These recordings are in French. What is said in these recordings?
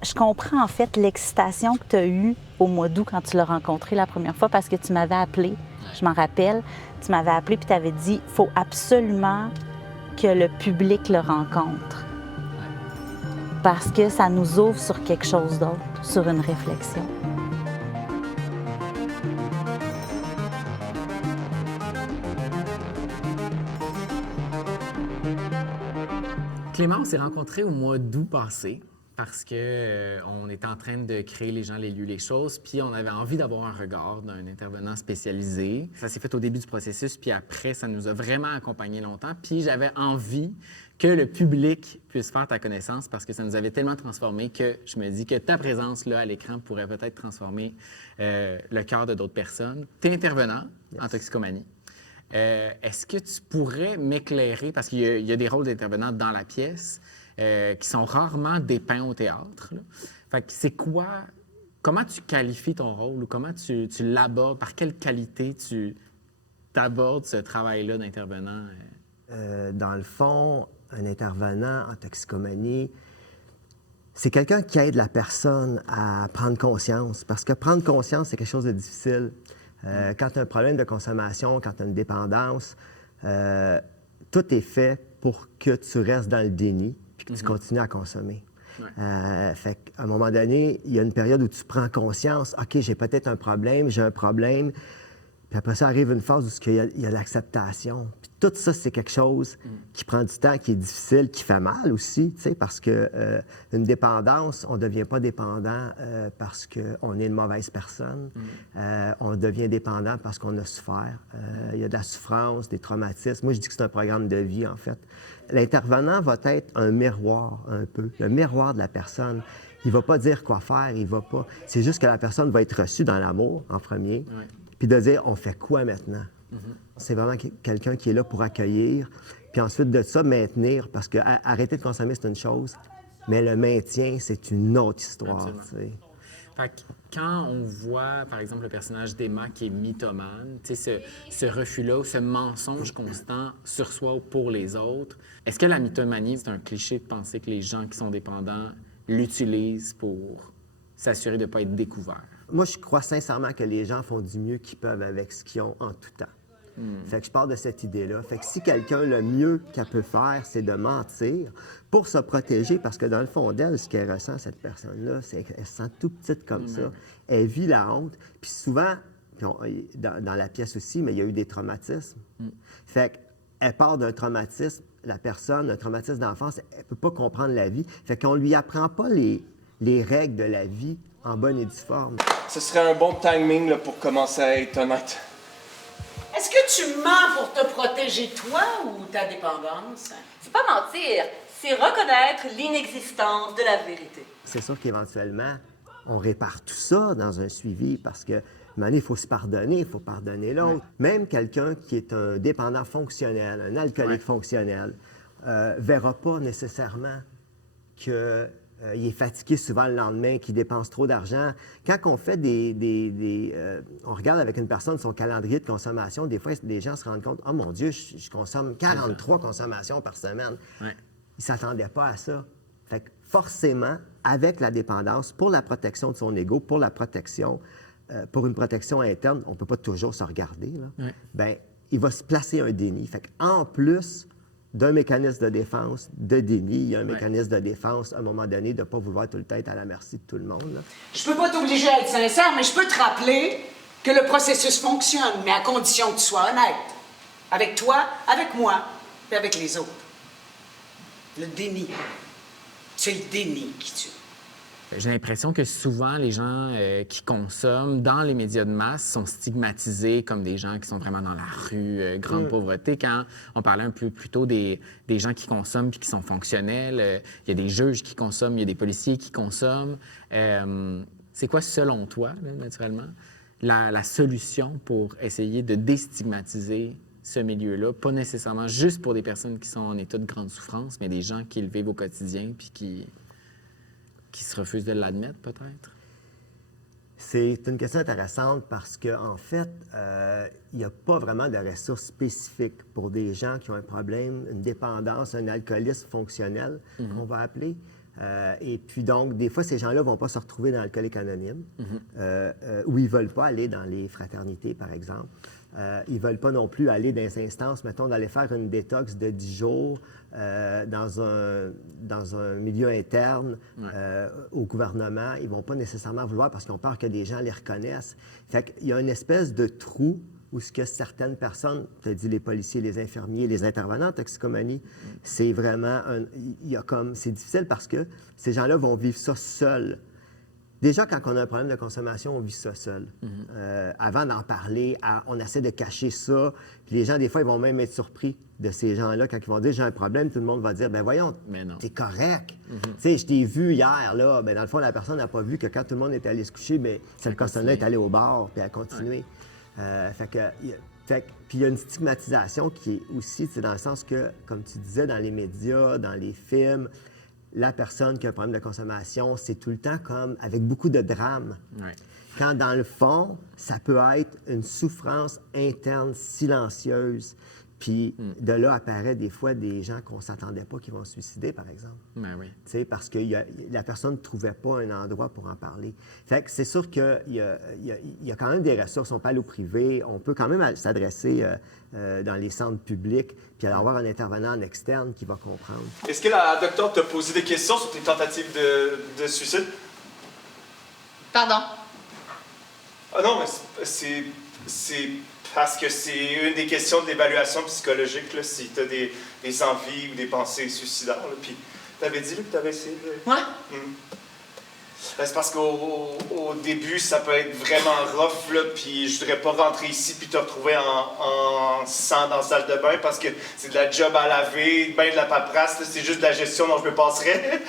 Je comprends en fait l'excitation que tu as eue au mois d'août quand tu l'as rencontré la première fois parce que tu m'avais appelé, je m'en rappelle. Tu m'avais appelé puis tu avais dit il faut absolument que le public le rencontre parce que ça nous ouvre sur quelque chose d'autre, sur une réflexion. Clément, on s'est rencontrés au mois d'août passé parce que on était en train de créer Les gens, les lieux, les choses, puis on avait envie d'avoir un regard d'un intervenant spécialisé. Ça s'est fait au début du processus, puis après, ça nous a vraiment accompagnés longtemps. Puis j'avais envie que le public puisse faire ta connaissance parce que ça nous avait tellement transformés que je me dis que ta présence là à l'écran pourrait peut-être transformer le cœur de d'autres personnes. Tu es intervenant en toxicomanie. Est-ce que tu pourrais m'éclairer, parce qu'il y a des rôles d'intervenants dans la pièce qui sont rarement dépeints au théâtre. Là. Fait que c'est quoi, comment tu qualifies ton rôle ou comment tu l'abordes, par quelle qualité tu abordes ce travail-là d'intervenant? Dans le fond, un intervenant en toxicomanie, c'est quelqu'un qui aide la personne à prendre conscience. Parce que prendre conscience, c'est quelque chose de difficile. Quand tu as un problème de consommation, quand tu as une dépendance, tout est fait pour que tu restes dans le déni puis que tu continues à consommer. Fait qu'à un moment donné, il y a une période où tu prends conscience, OK, j'ai peut-être un problème, j'ai un problème. Puis après ça arrive une phase où il y a l'acceptation. Puis tout ça, c'est quelque chose qui prend du temps, qui est difficile, qui fait mal aussi, tu sais, parce que une dépendance, on ne devient pas dépendant parce qu'on est une mauvaise personne. On devient dépendant parce qu'on a souffert. Il y a de la souffrance, des traumatismes. Moi, je dis que c'est un programme de vie, en fait. L'intervenant va être un miroir, un peu, le miroir de la personne. Il ne va pas dire quoi faire, il va pas... C'est juste que la personne va être reçue dans l'amour, en premier. Puis de dire, on fait quoi maintenant? C'est vraiment quelqu'un qui est là pour accueillir, puis ensuite de ça, maintenir, parce que arrêter de consommer, c'est une chose, mais le maintien, c'est une autre histoire. Fait que quand on voit, par exemple, le personnage d'Emma qui est mythomane, ce refus-là, ce mensonge constant sur soi ou pour les autres, est-ce que la mythomanie, c'est un cliché de penser que les gens qui sont dépendants l'utilisent pour s'assurer de ne pas être découverts? Moi, je crois sincèrement que les gens font du mieux qu'ils peuvent avec ce qu'ils ont en tout temps. Fait que je pars de cette idée-là. Fait que si quelqu'un, le mieux qu'elle peut faire, c'est de mentir pour se protéger, parce que dans le fond d'elle, ce qu'elle ressent, cette personne-là, c'est qu'elle se sent tout petite comme ça. Elle vit la honte. Puis souvent, dans la pièce aussi, mais il y a eu des traumatismes. Fait qu'elle part d'un traumatisme, la personne, un traumatisme d'enfance, elle ne peut pas comprendre la vie. Fait qu'on lui apprend pas les règles de la vie en bonne et due forme. Ce serait un bon timing là, pour commencer à être honnête. Est-ce que tu mens pour te protéger toi ou ta dépendance? C'est pas mentir, c'est reconnaître l'inexistence de la vérité. C'est sûr qu'éventuellement, on répare tout ça dans un suivi parce que, il faut se pardonner, il faut pardonner l'autre. Même quelqu'un qui est un dépendant fonctionnel, un alcoolique fonctionnel, verra pas nécessairement que il est fatigué souvent le lendemain, qu'il dépense trop d'argent. Quand on fait on regarde avec une personne son calendrier de consommation, des fois, les gens se rendent compte, « Oh mon Dieu, je consomme 43 consommations par semaine. » Ils ne s'attendaient pas à ça. Fait que forcément, avec la dépendance, pour la protection de son ego, pour la protection, pour une protection interne, on ne peut pas toujours se regarder, là. Bien, il va se placer un déni. Fait qu'en plus d'un mécanisme de défense, de déni, il y a un mécanisme de défense, à un moment donné, de ne pas vouloir tout le temps être à la merci de tout le monde. Là. Je peux pas t'obliger à être sincère, mais je peux te rappeler que le processus fonctionne, mais à condition que tu sois honnête. Avec toi, avec moi, et avec les autres. Le déni. C'est le déni qui tue. J'ai l'impression que souvent, les gens qui consomment dans les médias de masse sont stigmatisés comme des gens qui sont vraiment dans la rue, grande pauvreté. Quand on parlait un peu plus tôt des gens qui consomment puis qui sont fonctionnels, il y a des juges qui consomment, il y a des policiers qui consomment. C'est quoi, selon toi, là, naturellement, la solution pour essayer de déstigmatiser ce milieu-là? Pas nécessairement juste pour des personnes qui sont en état de grande souffrance, mais des gens qui le vivent au quotidien puis qui se refusent de l'admettre, peut-être? C'est une question intéressante parce qu'en fait, il n'y a pas vraiment de ressources spécifiques pour des gens qui ont un problème, une dépendance, un alcoolisme fonctionnel, qu'on va appeler. Et puis donc, des fois, ces gens-là ne vont pas se retrouver dans l'Alcoolique Anonyme, ou ils ne veulent pas aller dans les fraternités, par exemple. Ils ne veulent pas non plus aller dans les instances, mettons, d'aller faire une détox de 10 jours dans un milieu interne au gouvernement. Ils ne vont pas nécessairement vouloir parce qu'ils ont peur que des gens les reconnaissent. Fait qu'il y a une espèce de trou où ce que certaines personnes, tu as dit les policiers, les infirmiers, les intervenants en toxicomanie, c'est vraiment c'est difficile parce que ces gens-là vont vivre ça seuls. Déjà, quand on a un problème de consommation, on vit ça seul. Avant d'en parler, on essaie de cacher ça. Puis les gens, des fois, ils vont même être surpris de ces gens-là. Quand ils vont dire « j'ai un problème », tout le monde va dire « ben voyons, t'es correct. Tu sais, je t'ai vu hier, là. » Ben, dans le fond, la personne n'a pas vu que quand tout le monde est allé se coucher, bien, cette personne-là est allée au bar puis elle a continué. Puis il y a une stigmatisation qui est aussi, dans le sens que, comme tu disais, dans les médias, dans les films, la personne qui a un problème de consommation, c'est tout le temps comme avec beaucoup de drame. Ouais. Quand dans le fond, ça peut être une souffrance interne silencieuse. Puis de là apparaît des fois des gens qu'on ne s'attendait pas qui vont se suicider, par exemple. Ben oui. Tu sais, parce que la personne ne trouvait pas un endroit pour en parler. Fait que c'est sûr qu'il y a quand même des ressources. On peut aller au privé, on peut quand même s'adresser dans les centres publics, puis avoir un intervenant en externe qui va comprendre. Est-ce que la docteure t'a posé des questions sur tes tentatives de suicide? Pardon? Ah non, mais c'est parce que c'est une des questions de l'évaluation psychologique, là, si tu as des envies ou des pensées suicidaires. Là, puis t'avais dit là, que tu avais essayé de... Ouais? C'est parce qu'au début, ça peut être vraiment rough, là, puis je voudrais pas rentrer ici puis te retrouver en sang dans la salle de bain parce que c'est de la job à laver, ben de la paperasse, là, c'est juste de la gestion dont je me passerais.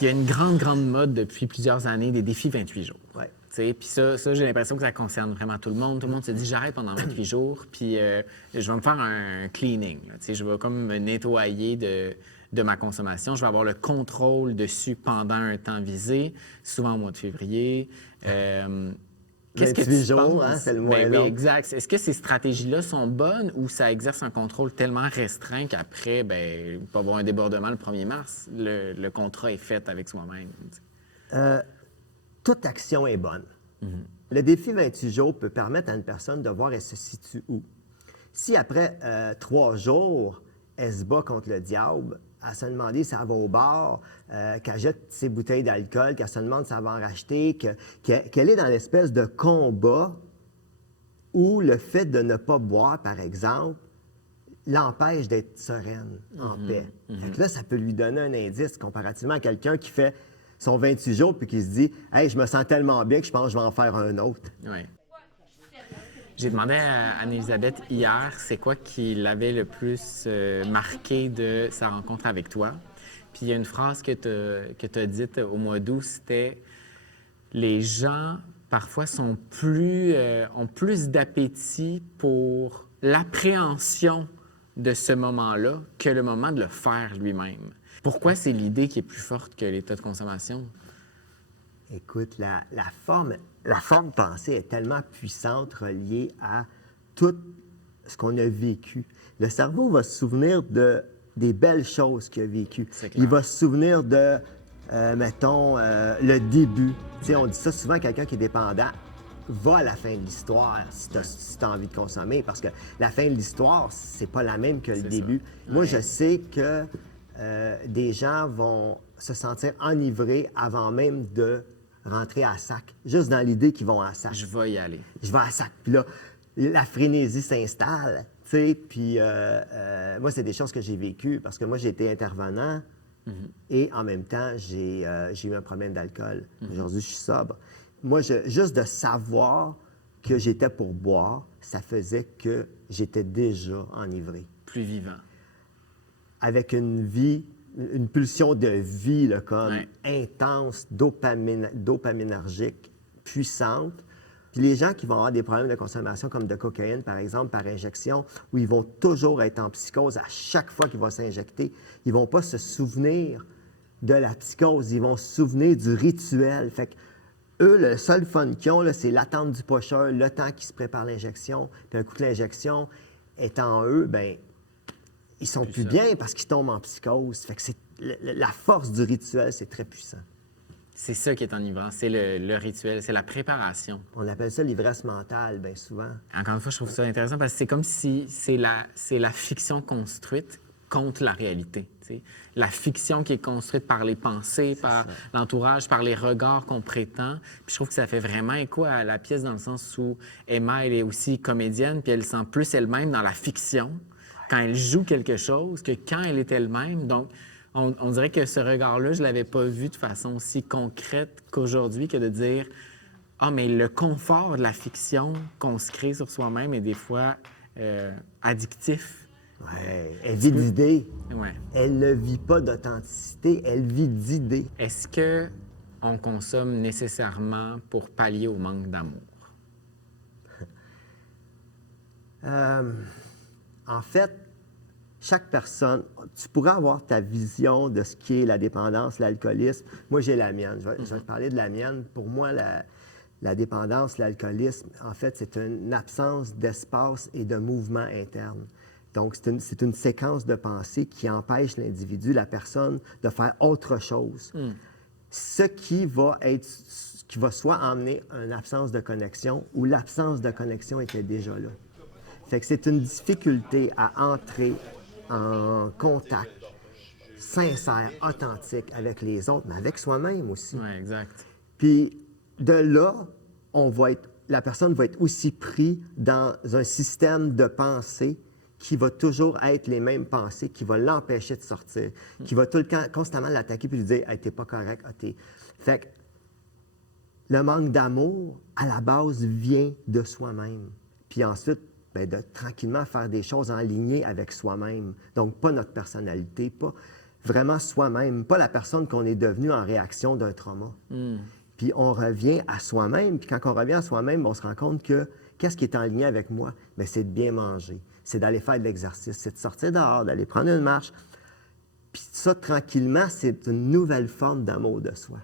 Il y a une grande mode depuis plusieurs années des défis 28 jours. Ouais. Puis ça, j'ai l'impression que ça concerne vraiment tout le monde. Tout le monde se dit, j'arrête pendant 28 jours, puis je vais me faire un cleaning. Là, je vais comme me nettoyer de ma consommation. Je vais avoir le contrôle dessus pendant un temps visé, souvent au mois de février. Qu'est-ce que tu jours, penses? hein, c'est le mois Oui, long. exact. Est-ce que ces stratégies-là sont bonnes ou ça exerce un contrôle tellement restreint qu'après, il peut y avoir un débordement le 1er mars? Le contrat est fait avec soi-même. Toute action est bonne. Le défi 28 jours peut permettre à une personne de voir elle se situe où. Si après 3 jours, elle se bat contre le diable, elle se demande si elle va au bar, qu'elle jette ses bouteilles d'alcool, qu'elle se demande si elle va en racheter, qu'elle est dans l'espèce de combat où le fait de ne pas boire, par exemple, l'empêche d'être sereine, en paix. Fait que là, ça peut lui donner un indice comparativement à quelqu'un qui fait son 28 jours puis qui se dit « Hey, je me sens tellement bien que je pense que je vais en faire un autre. » Oui. J'ai demandé à Anne-Élisabeth hier, c'est quoi qui l'avait le plus marqué de sa rencontre avec toi. Puis il y a une phrase que tu as dite au mois d'août, c'était « Les gens, parfois, ont plus d'appétit pour l'appréhension de ce moment-là que le moment de le faire lui-même. » Pourquoi c'est l'idée qui est plus forte que l'état de consommation? Écoute, la forme pensée est tellement puissante reliée à tout ce qu'on a vécu. Le cerveau va se souvenir des belles choses qu'il a vécues. Il va se souvenir de, mettons, le début. Tu sais, on dit ça souvent, quelqu'un qui est dépendant va à la fin de l'histoire si tu as envie de consommer, parce que la fin de l'histoire, c'est pas la même que le début. Moi, je sais que des gens vont se sentir enivrés avant même de rentrer à sac, juste dans l'idée qu'ils vont à sac. Je vais y aller. Je vais à sac. Puis là, la frénésie s'installe, tu sais. Puis moi, c'est des choses que j'ai vécues parce que moi, j'ai été intervenant et en même temps, j'ai eu un problème d'alcool. Aujourd'hui, je suis sobre. Moi, juste de savoir que j'étais pour boire, ça faisait que j'étais déjà enivré. Plus vivant. Avec une pulsion de vie là, comme intense, dopaminergique, puissante. Puis les gens qui vont avoir des problèmes de consommation comme de cocaïne, par exemple, par injection, où ils vont toujours être en psychose à chaque fois qu'ils vont s'injecter, ils ne vont pas se souvenir de la psychose, ils vont se souvenir du rituel. Fait que eux, le seul fun qu'ils ont, là, c'est l'attente du pocheur, le temps qu'ils se préparent l'injection, puis un coup de l'injection est en eux, bien, ils sont plus bien parce qu'ils tombent en psychose. Fait que c'est la force du rituel, c'est très puissant. C'est ça qui est enivrant, c'est le rituel, c'est la préparation. On appelle ça l'ivresse mentale, bien souvent. Encore une fois, je trouve ça intéressant parce que c'est comme si c'est la fiction construite contre la réalité. T'sais. La fiction qui est construite par les pensées, par l'entourage, par les regards qu'on prétend. Puis je trouve que ça fait vraiment écho à la pièce dans le sens où Emma, elle est aussi comédienne, puis elle sent plus elle-même dans la fiction quand elle joue quelque chose que quand elle est elle-même. Donc, on dirait que ce regard-là, je ne l'avais pas vu de façon aussi concrète qu'aujourd'hui, que de dire « Ah, mais le confort de la fiction qu'on se crée sur soi-même est des fois addictif. » Ouais, elle vit d'idées. Ouais. Elle ne vit pas d'authenticité, elle vit d'idées. Est-ce que on consomme nécessairement pour pallier au manque d'amour? En fait, chaque personne, tu pourrais avoir ta vision de ce qui est la dépendance, l'alcoolisme. Moi, j'ai la mienne. Je vais te parler de la mienne. Pour moi, la dépendance, l'alcoolisme, en fait, c'est une absence d'espace et de mouvement interne. Donc, c'est une séquence de pensée qui empêche l'individu, la personne, de faire autre chose. Ce qui va soit emmener une absence de connexion ou l'absence de connexion était déjà là. Fait que c'est une difficulté à entrer en contact sincère, authentique avec les autres, mais avec soi-même aussi. Oui, exact. Puis de là, la personne va être aussi prise dans un système de pensée qui va toujours être les mêmes pensées, qui va l'empêcher de sortir, qui va tout le temps constamment l'attaquer puis lui dire hey, « t'es pas correct, t'es... » Fait que le manque d'amour, à la base, vient de soi-même. Puis ensuite, bien, de tranquillement faire des choses en lignée avec soi-même. Donc, pas notre personnalité, pas vraiment soi-même, pas la personne qu'on est devenu en réaction d'un trauma. Puis on revient à soi-même. Puis quand on revient à soi-même, on se rend compte que qu'est-ce qui est en ligne avec moi? Bien, c'est de bien manger, c'est d'aller faire de l'exercice, c'est de sortir dehors, d'aller prendre une marche. Puis ça, tranquillement, c'est une nouvelle forme d'amour de soi.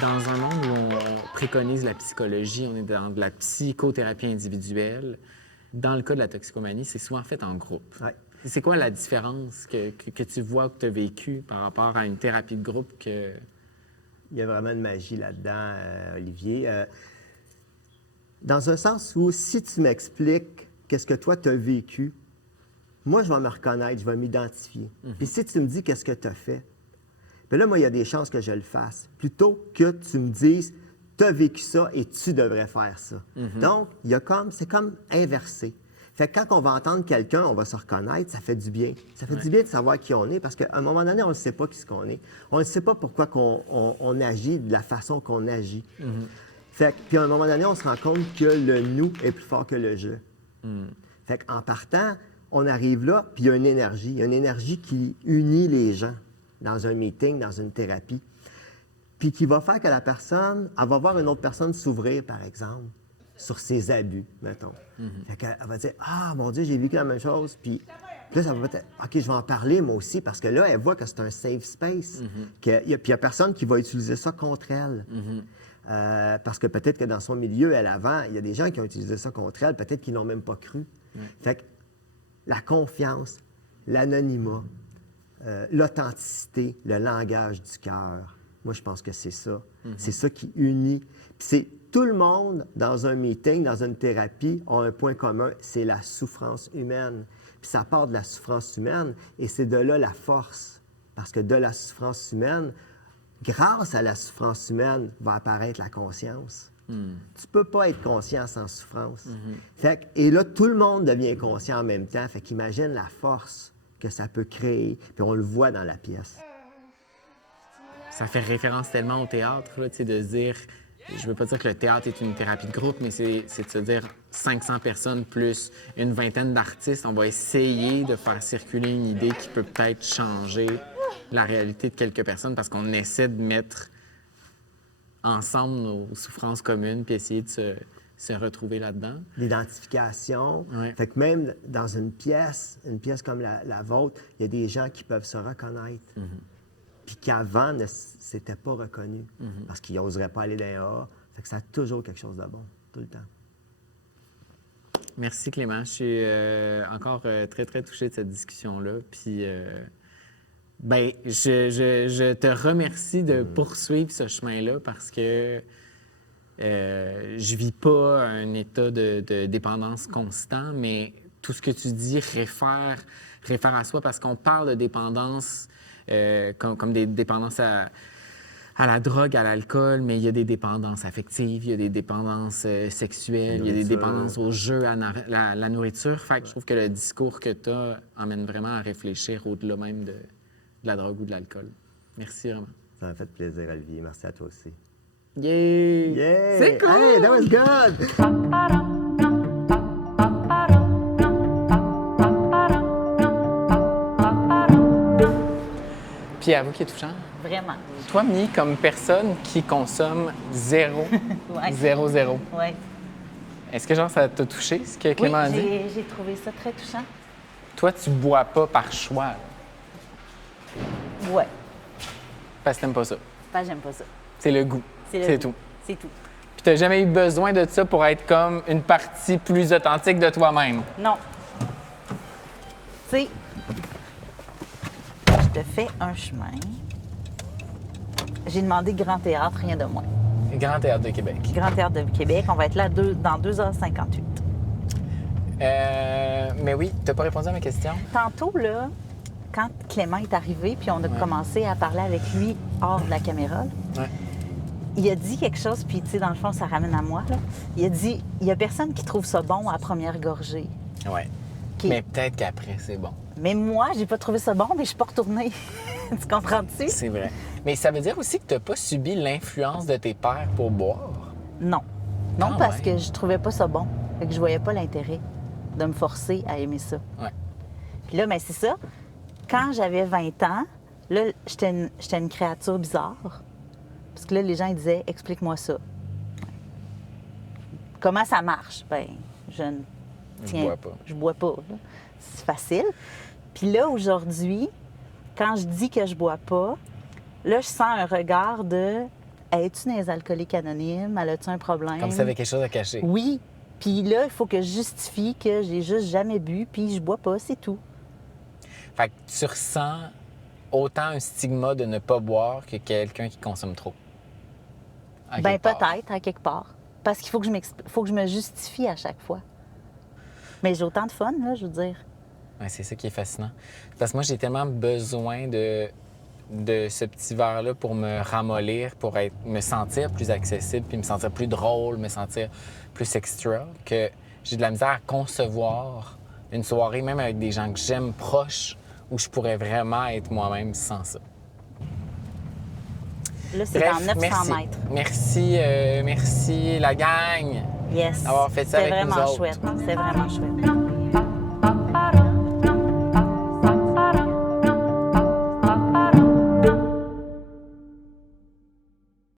Dans un monde où on préconise la psychologie, on est dans de la psychothérapie individuelle. Dans le cas de la toxicomanie, c'est souvent fait en groupe. Ouais. C'est quoi la différence que tu vois, que tu as vécue par rapport à une thérapie de groupe que... Il y a vraiment de magie là-dedans, Olivier. Dans un sens où, si tu m'expliques qu'est-ce que toi, tu as vécu, moi, je vais me reconnaître, je vais m'identifier. Puis si tu me dis qu'est-ce que tu as fait, bien là, moi, il y a des chances que je le fasse, plutôt que tu me dises, tu as vécu ça et tu devrais faire ça. Donc, c'est comme inversé. Fait que quand on va entendre quelqu'un, on va se reconnaître, ça fait du bien. Ça fait du bien de savoir qui on est, parce qu'à un moment donné, on ne sait pas qui qu'on est. On ne sait pas pourquoi on agit de la façon qu'on agit. Fait que, puis à un moment donné, on se rend compte que le « nous » est plus fort que le « je ». Fait qu'en partant, on arrive là, puis il y a une énergie. Il y a une énergie qui unit les gens dans un meeting, dans une thérapie, puis qui va faire que la personne, elle va voir une autre personne s'ouvrir, par exemple, sur ses abus, mettons. Fait qu'elle va dire « Ah, mon Dieu, j'ai vécu la même chose. » Puis là, ça va peut-être « OK, je vais en parler, moi aussi. » Parce que là, elle voit que c'est un safe space. Puis il n'y a personne qui va utiliser ça contre elle. Parce que peut-être que dans son milieu, elle, avant, il y a des gens qui ont utilisé ça contre elle, peut-être qu'ils n'ont même pas cru. Fait que la confiance, l'anonymat, l'authenticité, le langage du cœur, moi, je pense que c'est ça. C'est ça qui unit. Puis c'est tout le monde, dans un meeting, dans une thérapie, a un point commun, c'est la souffrance humaine. Puis ça part de la souffrance humaine et c'est de là la force. Parce que de la souffrance humaine, grâce à la souffrance humaine, va apparaître la conscience. Tu peux pas être conscient sans souffrance. Fait que, et là, tout le monde devient conscient en même temps. Fait qu'imagine la force que ça peut créer. Puis on le voit dans la pièce. Ça fait référence tellement au théâtre, là, de se dire... Je ne veux pas dire que le théâtre est une thérapie de groupe, mais c'est de se dire 500 personnes plus une vingtaine d'artistes, on va essayer de faire circuler une idée qui peut peut-être changer la réalité de quelques personnes parce qu'on essaie de mettre ensemble nos souffrances communes puis essayer de se retrouver là-dedans. L'identification. Ouais. Fait que même dans une pièce comme la vôtre, il y a des gens qui peuvent se reconnaître. Puis qu'avant, ne s'étaient pas reconnus parce qu'ils n'oseraient pas aller dans les A. Fait que ça a toujours quelque chose de bon, tout le temps. Merci Clément. Je suis encore très, très touché de cette discussion-là. Puis Ben, je te remercie de poursuivre ce chemin-là parce que je vis pas un état de dépendance constant, mais tout ce que tu dis réfère à soi parce qu'on parle de dépendance comme des dépendances à la drogue, à l'alcool, mais il y a des dépendances affectives, il y a des dépendances sexuelles, il y a des dépendances au jeu, à la nourriture. Fait que je trouve que le discours que tu as emmène vraiment à réfléchir au-delà même de la drogue ou de l'alcool. Merci vraiment. Ça m'a fait plaisir, Olivier. Merci à toi aussi. Yay! Yeah! C'est cool! Hey, that was good! Puis avoue qui est touchant. Vraiment. Toi, Mi, comme personne qui consomme zéro, Ouais. zéro, Oui. est-ce que genre ça t'a touché ce que Clément a dit? J'ai trouvé ça très touchant. Toi, tu bois pas par choix, là, Ouais. parce que t'aimes pas ça. J'aime pas ça. C'est le goût. le C'est goût. tout. C'est tout. Puis t'as jamais eu besoin de ça pour être comme une partie plus authentique de toi-même. Non. Tu sais, je te fais un chemin. J'ai demandé Grand Théâtre, rien de moins. Grand Théâtre de Québec. Grand Théâtre de Québec, on va être là dans 2h58. Mais oui, t'as pas répondu à ma question. Tantôt, là, quand Clément est arrivé, puis on a commencé à parler avec lui hors de la caméra, là, Ouais. il a dit quelque chose, puis tu sais, dans le fond, ça ramène à moi. Là. Il a dit, il y a personne qui trouve ça bon à première gorgée. Ouais. OK. Mais peut-être qu'après, c'est bon. Mais moi, j'ai pas trouvé ça bon, mais je suis pas retournée. Tu comprends-tu? C'est vrai. Mais ça veut dire aussi que t'as pas subi l'influence de tes pères pour boire. Non. Non, Ah parce ouais. que je trouvais pas ça bon. Fait que je voyais pas l'intérêt de me forcer à aimer ça. Ouais. Puis là, ben c'est ça. Quand j'avais 20 ans, là, j'étais une créature bizarre. Parce que là, les gens ils disaient, explique-moi ça. Comment ça marche? Ben, Je bois pas. Je bois pas. Là. C'est facile. Puis là, aujourd'hui, quand je dis que je bois pas, là, je sens un regard de es-tu dans les alcooliques anonymes? As-tu un problème? Comme si t'avais quelque chose à cacher. Oui. Puis là, il faut que je justifie que j'ai juste jamais bu, puis je bois pas, c'est tout. Fait que tu ressens autant un stigma de ne pas boire que quelqu'un qui consomme trop. À Ben quelque part. peut-être, à quelque part. Parce qu'il faut que je me justifie à chaque fois. Mais j'ai autant de fun, là, je veux dire. Ouais, c'est ça qui est fascinant. Parce que moi, j'ai tellement besoin de ce petit verre-là pour me ramollir, pour me sentir plus accessible, puis me sentir plus drôle, me sentir plus extra, que j'ai de la misère à concevoir une soirée, même avec des gens que j'aime proches, où je pourrais vraiment être moi-même sans ça. Là, c'est Bref, dans 900 merci. mètres. Merci la gang Yes. d'avoir fait ça C'était avec nous vraiment autres. chouette. C'était vraiment chouette.